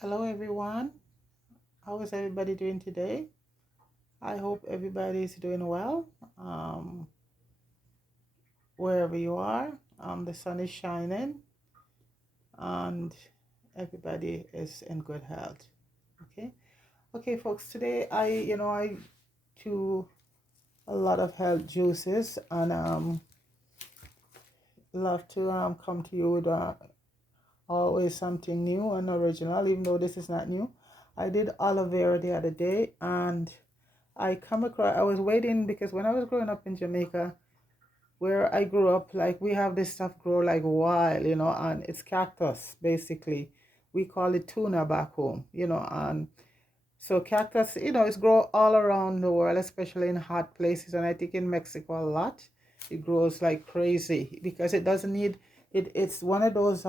Hello everyone. How is everybody doing today? I hope everybody is doing well. Um, Wherever you are, the sun is shining and everybody is in good health. Okay. Okay, folks. Today I do a lot of health juices and love to come to you with always something new and original. Even though this is not new, I did aloe vera the other day and I was waiting because when I was growing up in Jamaica, where I grew up, like we have this stuff grow like wild, and it's cactus basically. We call it tuna back home, and so cactus, it's grow all around the world, especially in hot places, and I think in Mexico a lot. It grows like crazy because it doesn't need it. It's one of those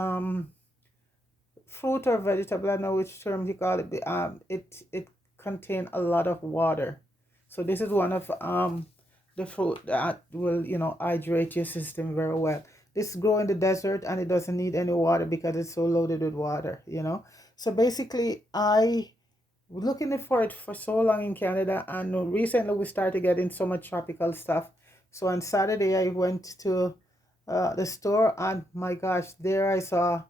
fruit or vegetable, I don't know which term you call it. It contain a lot of water, so this is one of the fruit that will hydrate your system very well. This grow in the desert and it doesn't need any water because it's so loaded with water. So basically, I was looking for it for so long in Canada, and recently we started getting so much tropical stuff. So on Saturday I went to the store, and my gosh, there I saw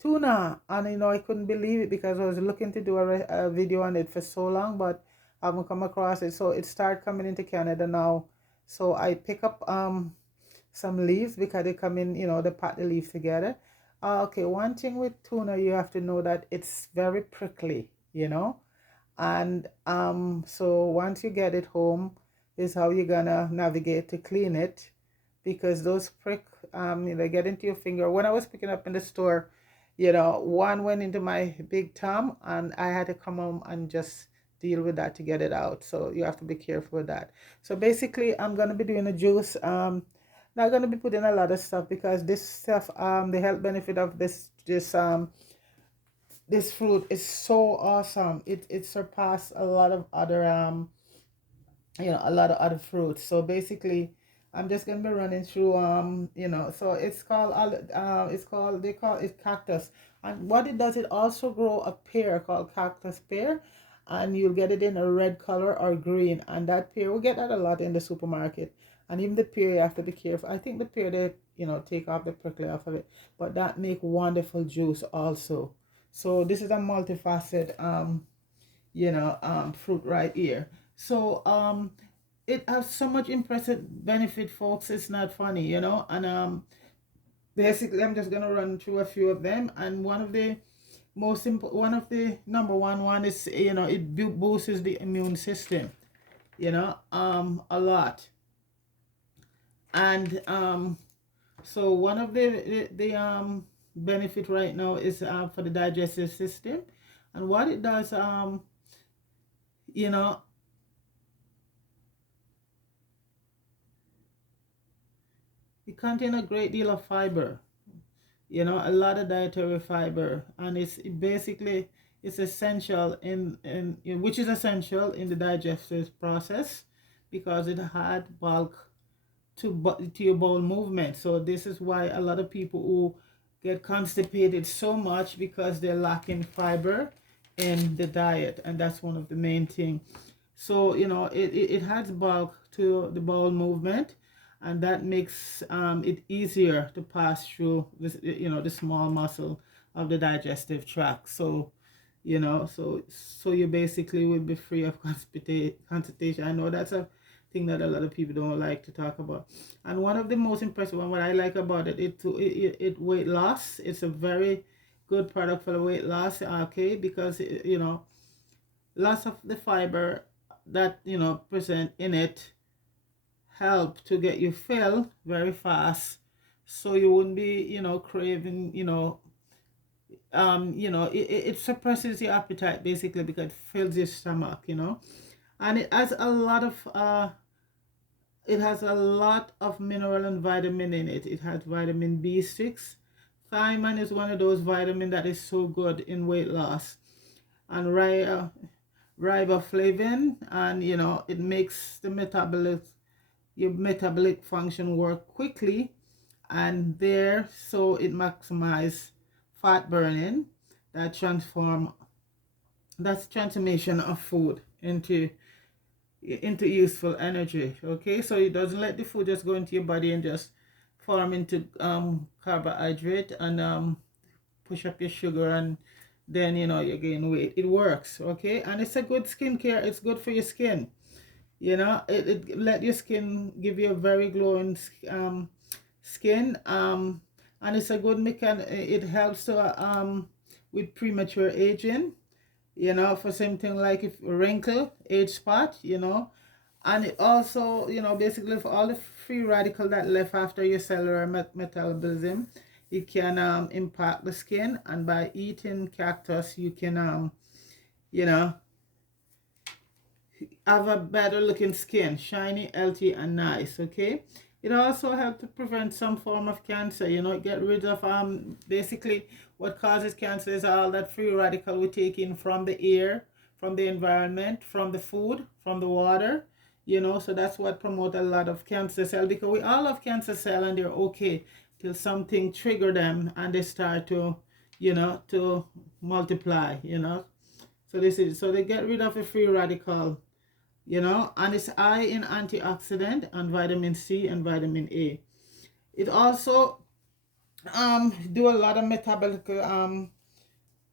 tuna, and I couldn't believe it because I was looking to do a video on it for so long, but I haven't come across it. So it started coming into Canada now. So I pick up some leaves because they come in, they pack the leaves together. Okay, one thing with tuna, you have to know that it's very prickly. And so once you get it home, is how you're gonna navigate to clean it, because those they get into your finger. When I was picking up in the store, one went into my big thumb, and I had to come home and just deal with that to get it out. So you have to be careful with that. So basically, I'm gonna be doing a juice. Not gonna be putting a lot of stuff because this stuff, the health benefit of this fruit is so awesome. It surpassed a lot of other fruits. So basically, I'm just gonna be running through so it's called they call it cactus. And what it does, it also grow a pear called cactus pear, and you'll get it in a red color or green. And that pear, we get that a lot in the supermarket. And even the pear, you have to be careful. I think the pear, they take off the prickly off of it, but that make wonderful juice also. So this is a multifaceted fruit right here. So it has so much impressive benefit, folks. It's not funny. And basically, I'm just gonna run through a few of them. And one of the number one is, it boosts the immune system. A lot. And so one of the benefit right now is for the digestive system. And what it does, you know it contains a great deal of fiber, a lot of dietary fiber, and basically it's essential which is essential in the digestive process, because it had bulk to your bowel movement. So this is why a lot of people who get constipated so much, because they're lacking fiber in the diet, and that's one of the main thing. So it has bulk to the bowel movement, and that makes it easier to pass through this, the small muscle of the digestive tract. So so you basically will be free of constipation. I know that's a thing that a lot of people don't like to talk about. And one of the most impressive one, what I like about it weight loss. It's a very good product for the weight loss. Okay, because lots of the fiber that present in it help to get you filled very fast, so you wouldn't be craving. It suppresses your appetite basically, because it fills your stomach. And it has a lot of mineral and vitamin in it. It has vitamin B6. Thiamine is one of those vitamins that is so good in weight loss. And riboflavin, and it makes your metabolic function work quickly, and there, so it maximizes fat burning, that transform That's transformation of food into useful energy. Okay, so it doesn't let the food just go into your body and just form into carbohydrate and push up your sugar, and then you gain weight. It works. Okay, and it's a good skincare. It's good for your skin. It let your skin give you a very glowing skin, and it's a good it helps to with premature aging, for something like if wrinkle, age spot, and it also, basically for all the free radical that left after your cellular metabolism, it can impact the skin. And by eating cactus, you can you know have a better looking skin, shiny, healthy, and nice. Okay, it also helps to prevent some form of cancer. Get rid of basically what causes cancer is all that free radical we take in from the air, from the environment, from the food, from the water. So that's what promote a lot of cancer cell, because we all have cancer cell and they're okay till something trigger them and they start to to multiply. So they get rid of the free radical, and it's high in antioxidant and vitamin C and vitamin A. It also do a lot of metabolic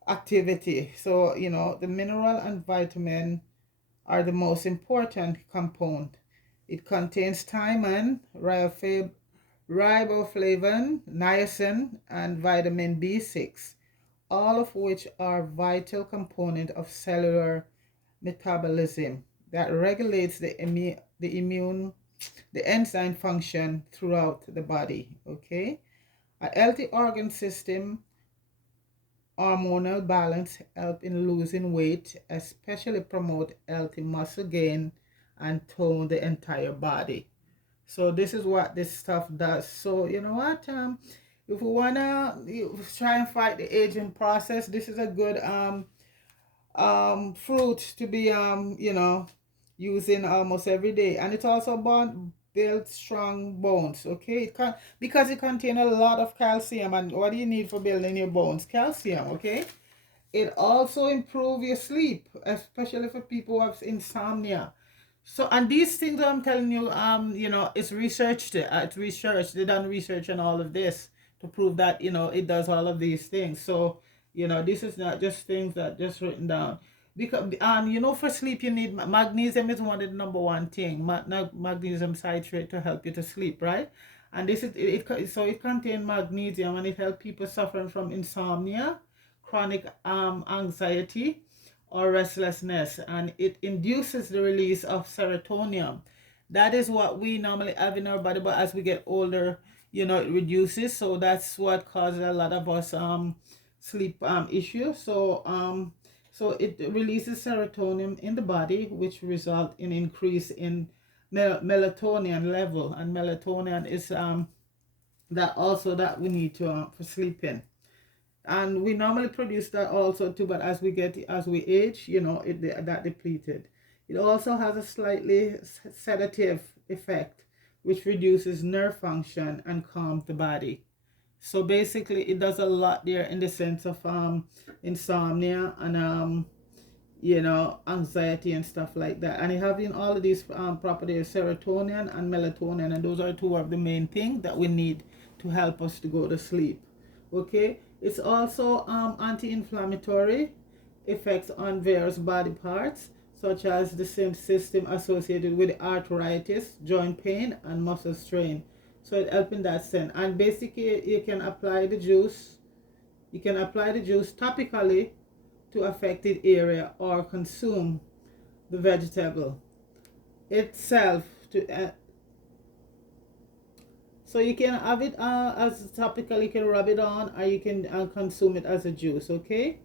activity. So the mineral and vitamin are the most important component. It contains thiamine, riboflavin, niacin, and vitamin B6, all of which are vital component of cellular metabolism that regulates the enzyme function throughout the body. Okay, a healthy organ system, hormonal balance help in losing weight, especially promote healthy muscle gain and tone the entire body. So this is what this stuff does. So you know what, if we wanna try and fight the aging process, this is a good fruit to be using almost every day. And it also builds strong bones. Okay, because it contains a lot of calcium. And what do you need for building your bones? Calcium. Okay, it also improves your sleep, especially for people who have insomnia. So, and these things I'm telling you, it's researched. It's researched. They done research on all of this to prove that it does all of these things. So this is not just things that just written down. Because for sleep you need magnesium. Is one of the number one thing. Magnesium citrate to help you to sleep, right? And this is so it contains magnesium, and it helps people suffering from insomnia, chronic anxiety, or restlessness, and it induces the release of serotonin. That is what we normally have in our body, but as we get older, it reduces. So that's what causes a lot of us sleep issues. So it releases serotonin in the body, which result in increase in melatonin level, and melatonin is that also that we need to for sleeping. And we normally produce that also too, but as we age, that depleted. It also has a slightly sedative effect, which reduces nerve function and calms the body. So basically it does a lot there in the sense of insomnia and anxiety and stuff like that. And it having all of these properties, serotonin and melatonin, and those are two of the main things that we need to help us to go to sleep. Okay, it's also anti-inflammatory effects on various body parts, such as the same system associated with arthritis, joint pain, and muscle strain. So it helps in that sense. And basically you can apply the juice topically to affected area, or consume the vegetable itself to so you can have it as topical. You can rub it on, or you can consume it as a juice. Okay,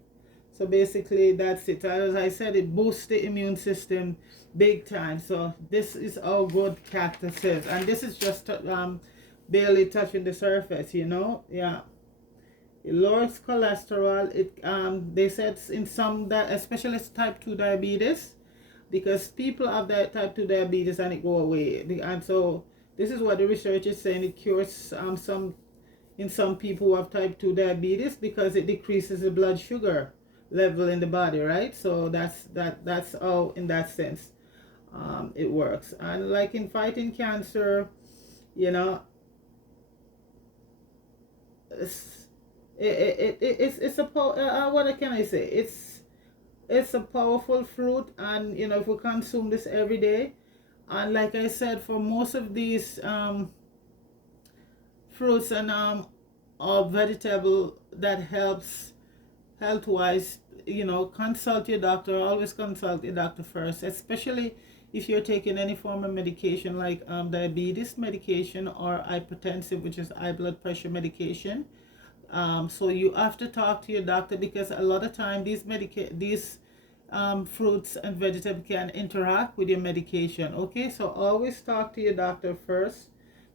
so basically that's it. As I said, it boosts the immune system big time. So this is how good cactus is, and this is just barely touching the surface. Yeah, it lowers cholesterol. It they said in some that, especially type 2 diabetes, because people have that type 2 diabetes and it go away. And so this is what the research is saying. It cures some people who have type 2 diabetes, because it decreases the blood sugar level in the body, right? So that's how, in that sense, it works. And like in fighting cancer, you know, it's it's a what can I say? It's a powerful fruit, and you know, if we consume this every day, and like I said, for most of these fruits and or vegetable that helps health wise, you know, consult your doctor. Always consult your doctor first, especially if you're taking any form of medication like diabetes medication or hypertensive, which is high blood pressure medication. So you have to talk to your doctor, because a lot of time these fruits and vegetables can interact with your medication. Okay, so always talk to your doctor first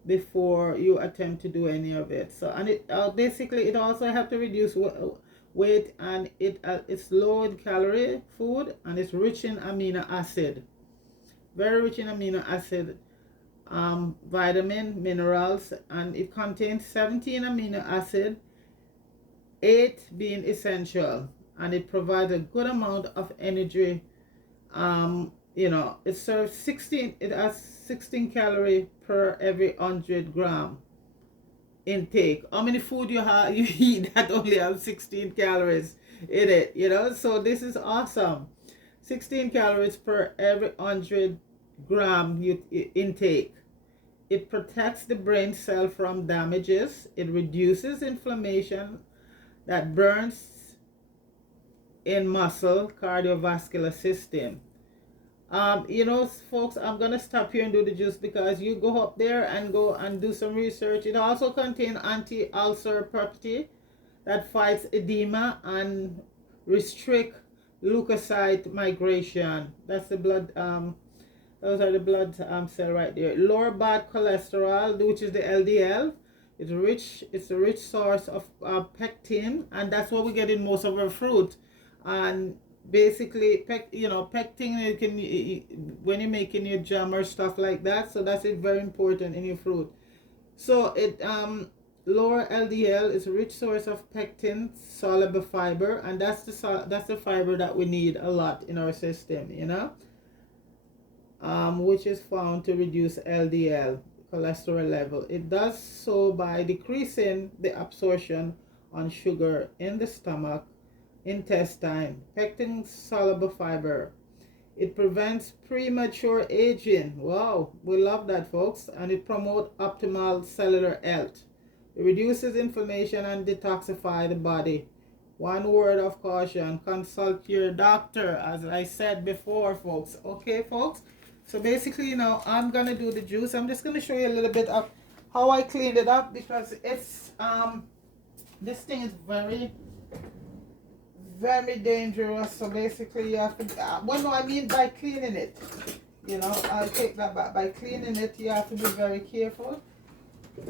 before you attempt to do any of it. So, and it basically, it also helps to reduce weight, and it's low in calorie food, and it's rich in amino acid, very rich in amino acid, vitamin, minerals, and it contains 17 amino acid, 8 being essential, and it provides a good amount of energy. You know, it serves 16, it has 16 calories per every 100 gram intake. How many food you eat that only have 16 calories in it, you know? So this is awesome. 16 calories per every 100 gram you intake. It protects the brain cell from damages. It reduces inflammation that burns in muscle, cardiovascular system. You know, folks, I'm gonna stop here and do the juice, because you go up there and go and do some research. It also contains anti-ulcer property that fights edema and restrict leukocyte migration. That's the blood. Those are the blood cell right there. Lower bad cholesterol, which is the LDL. It's rich. It's a rich source of pectin, and that's what we get in most of our fruit. And basically, pectin, you can, when you're making your jam or stuff like that. So that's it, very important in your fruit. So it lower LDL is a rich source of pectin, soluble fiber, and that's the fiber that we need a lot in our system, you know, which is found to reduce LDL cholesterol level. It does so by decreasing the absorption on sugar in the stomach, intestine. Pectin soluble fiber. It prevents premature aging. Wow, we love that, folks. And it promotes optimal cellular health. It reduces inflammation and detoxify the body. One word of caution: consult your doctor, as I said before, folks. Okay, folks. So basically, you know, I'm gonna do the juice. I'm just gonna show you a little bit of how I cleaned it up, because it's this thing is very, very dangerous. So basically, you have to well, no, I mean by cleaning it, you know, I'll take that back. By cleaning it, you have to be very careful.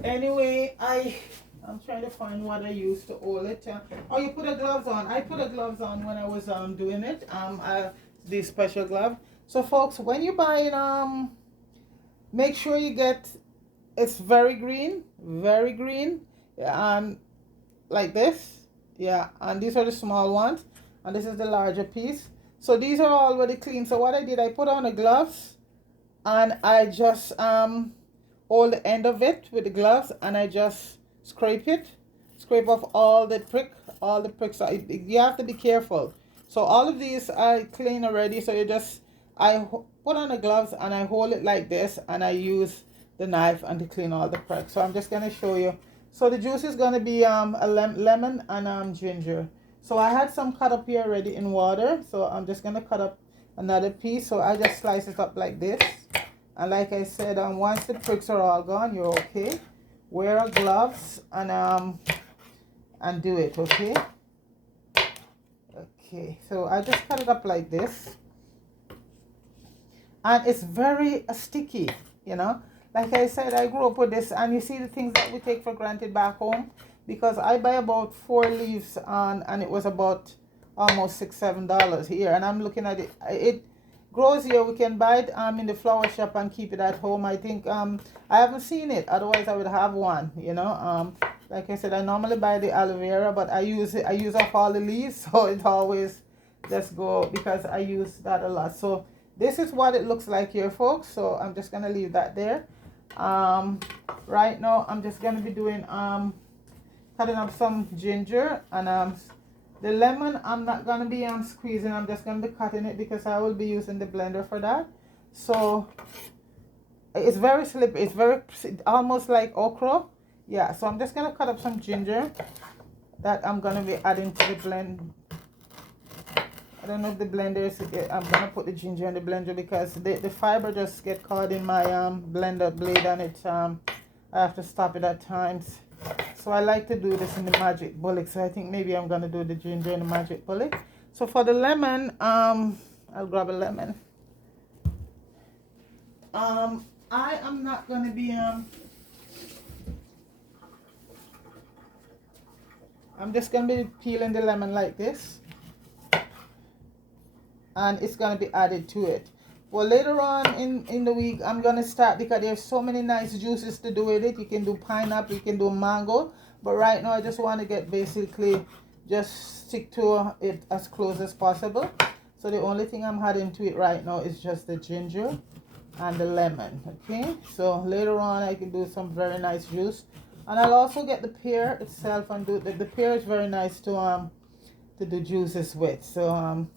Anyway, I'm trying to find what I used to hold it. Oh, you put the gloves on. I put the gloves on when I was doing it. These special gloves. So folks, when you buy it, make sure you get, it's very green, like this. Yeah, and these are the small ones, and this is the larger piece. So these are already clean. So what I did, I put on the gloves, and I just hold the end of it with the gloves, and I just scrape off all the pricks. So you have to be careful. So all of these are clean already. So I put on the gloves, and I hold it like this, and I use the knife and to clean all the pricks. So I'm just gonna show you. So the juice is gonna be a lemon and ginger. So I had some cut up here already in water. So I'm just gonna cut up another piece. So I just slice it up like this. And like I said, once the pricks are all gone, you're okay. Wear gloves and do it, okay? Okay, so I just cut it up like this. And it's very sticky, you know. Like I said, I grew up with this, and you see the things that we take for granted back home, because I buy about 4 leaves and it was about almost $6-7 here, and I'm looking at it. It grows here. We can buy it in the flower shop and keep it at home. I think I haven't seen it, otherwise I would have one, you know. Like I said, I normally buy the aloe vera, but I use up all the leaves, so it always just go because I use that a lot. So this is what it looks like here, folks. So I'm just gonna leave that there. Right now I'm just gonna be doing cutting up some ginger, and the lemon I'm not gonna be squeezing. I'm just gonna be cutting it because I will be using the blender for that. So it's very slippery. It's very almost like okra. Yeah, so I'm just gonna cut up some ginger that I'm gonna be adding to the blend. I don't know if the blender is, I'm gonna put the ginger in the blender because the fiber just get caught in my blender blade, and it I have to stop it at times. So I like to do this in the Magic Bullet. So I think maybe I'm gonna do the ginger in the Magic Bullet. So for the lemon, I'll grab a lemon. I am not gonna be I'm just gonna be peeling the lemon like this, and it's gonna be added to it. Well, later on in the week, I'm gonna start, because there's so many nice juices to do with it. You can do pineapple, you can do mango, but right now I just want to get basically just stick to it as close as possible. So the only thing I'm adding to it right now is just the ginger and the lemon. Okay, so later on I can do some very nice juice, and I'll also get the pear itself and do the pear is very nice to do juices with. So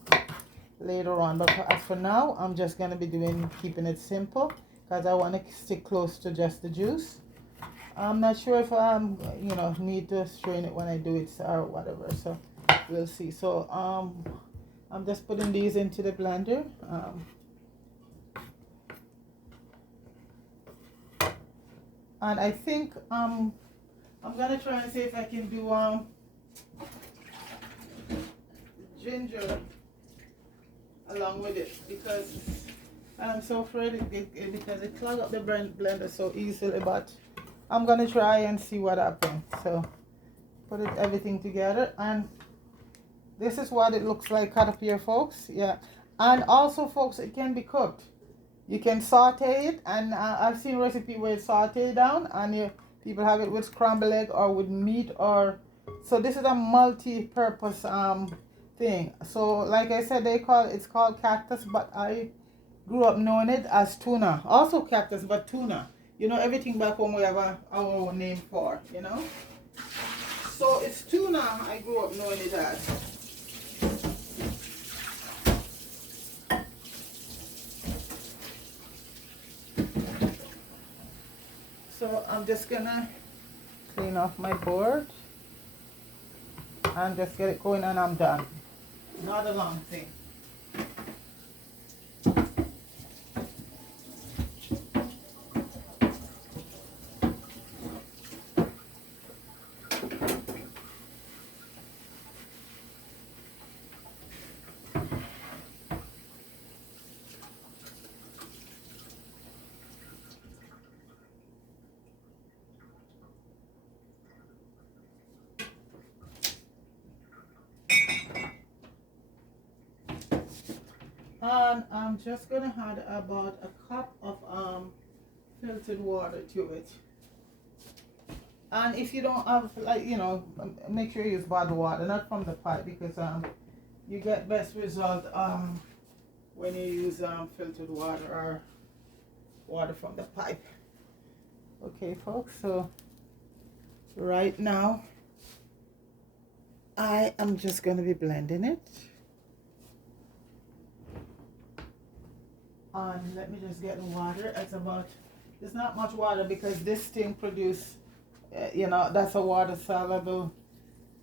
later on, but as for now, I'm just gonna be keeping it simple because I want to stick close to just the juice. I'm not sure if need to strain it when I do it or whatever, so we'll see. So I'm just putting these into the blender. And I think I'm gonna try and see if I can do ginger along with it, because I'm so afraid because it clogs up the blender so easily, but I'm gonna try and see what happens. So put everything together, and this is what it looks like cut up here, folks. Yeah, and also, folks, it can be cooked. You can saute it, and I've seen recipe where it's sauteed down, and people have it with scrambled egg or with meat, or so this is a multi-purpose thing. So like I said, it's called cactus, but I grew up knowing it as tuna. Also cactus, but tuna. Everything back home we have our own name for, So it's tuna I grew up knowing it as. So I'm just gonna clean off my board and just get it going, and I'm done. Not a long thing. And I'm just gonna add about a cup of filtered water to it. And if you don't have, make sure you use bottled water, not from the pipe, because you get best result when you use filtered water or water from the pipe. Okay, folks, so right now I am just gonna be blending it. And let me just get the water. It's not much water because this thing produce, that's a water soluble.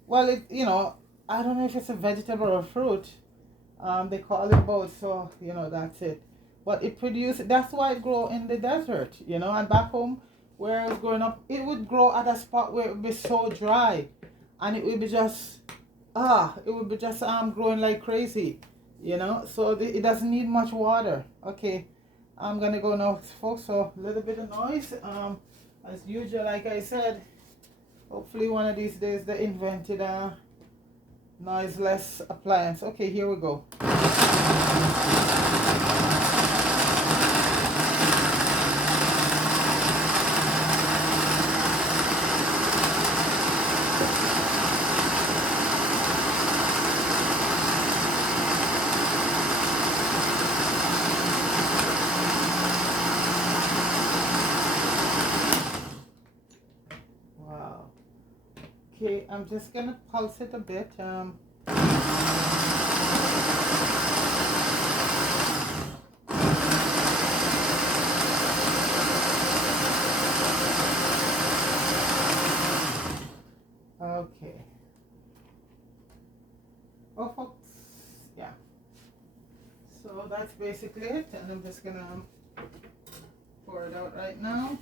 Well, I don't know if it's a vegetable or fruit. They call it both, so, that's it. But it produces, that's why it grow in the desert, and back home where I was growing up, it would grow at a spot where it would be so dry. And it would be just, growing like crazy. So it doesn't need much water. Okay, I'm gonna go now, folks. So a little bit of noise, as usual. Like I said, hopefully one of these days they invented a noiseless appliance. Okay, here we go. Okay, I'm just gonna pulse it a bit. Okay. Oh, folks, yeah. So that's basically it, and I'm just gonna pour it out right now.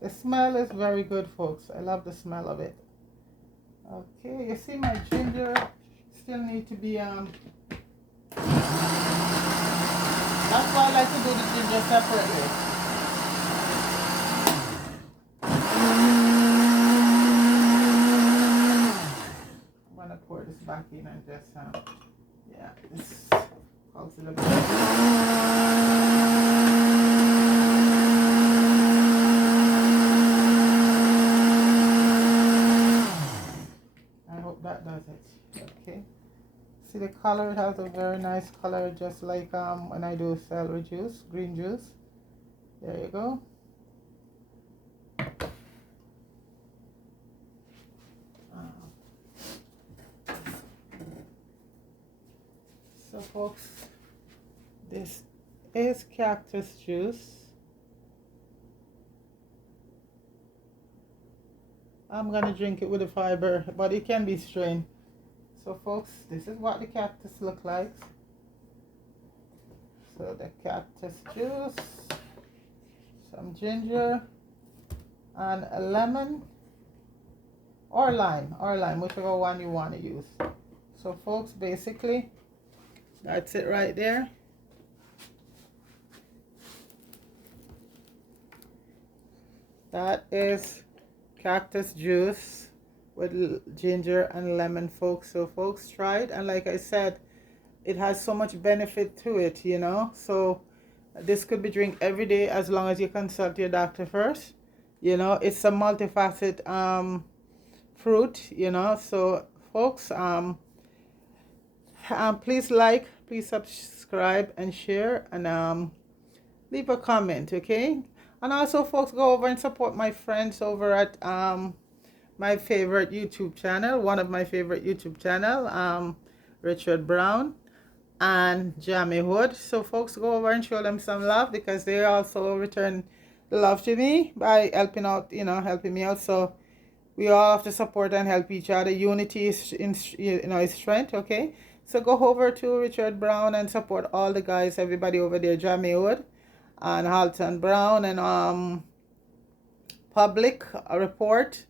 The smell is very good, folks. I love the smell of it. Okay, you see my ginger still need to be that's why I like to do the ginger separately. I'm gonna pour this back in and just yeah, this pulse it a bit. That does it. Okay, see the color, it has a very nice color, just like when I do celery juice, green juice. There you go. So folks, this is cactus juice. I'm gonna drink it with the fiber, but it can be strained. So folks, this is what the cactus look like. So the cactus juice, some ginger, and a lemon or lime, whichever one you want to use. So folks, basically that's it right there. That is cactus juice with ginger and lemon, folks. So folks, try it, and like I said, it has so much benefit to it, you know. So this could be drink every day as long as you consult your doctor first. You know, it's a multifaceted fruit, you know. So folks, please like, please subscribe and share, and leave a comment, okay? And also, folks, go over and support my friends over at my favorite YouTube channel, one of my favorite YouTube channel, Richard Brown and Jamie Hood. So folks, go over and show them some love, because they also return the love to me by helping out, you know, helping me out. So we all have to support and help each other. Unity is is strength, okay? So go over to Richard Brown and support all the guys, everybody over there, Jamie Wood and Halton Brown, and Public Report,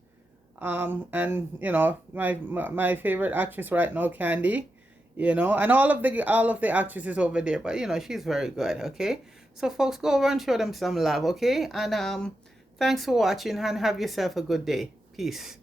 and you know, my favorite actress right now, Candy, you know, and all of the actresses over there, but you know, she's very good, okay? So folks, go over and show them some love, okay? And thanks for watching, and have yourself a good day. Peace.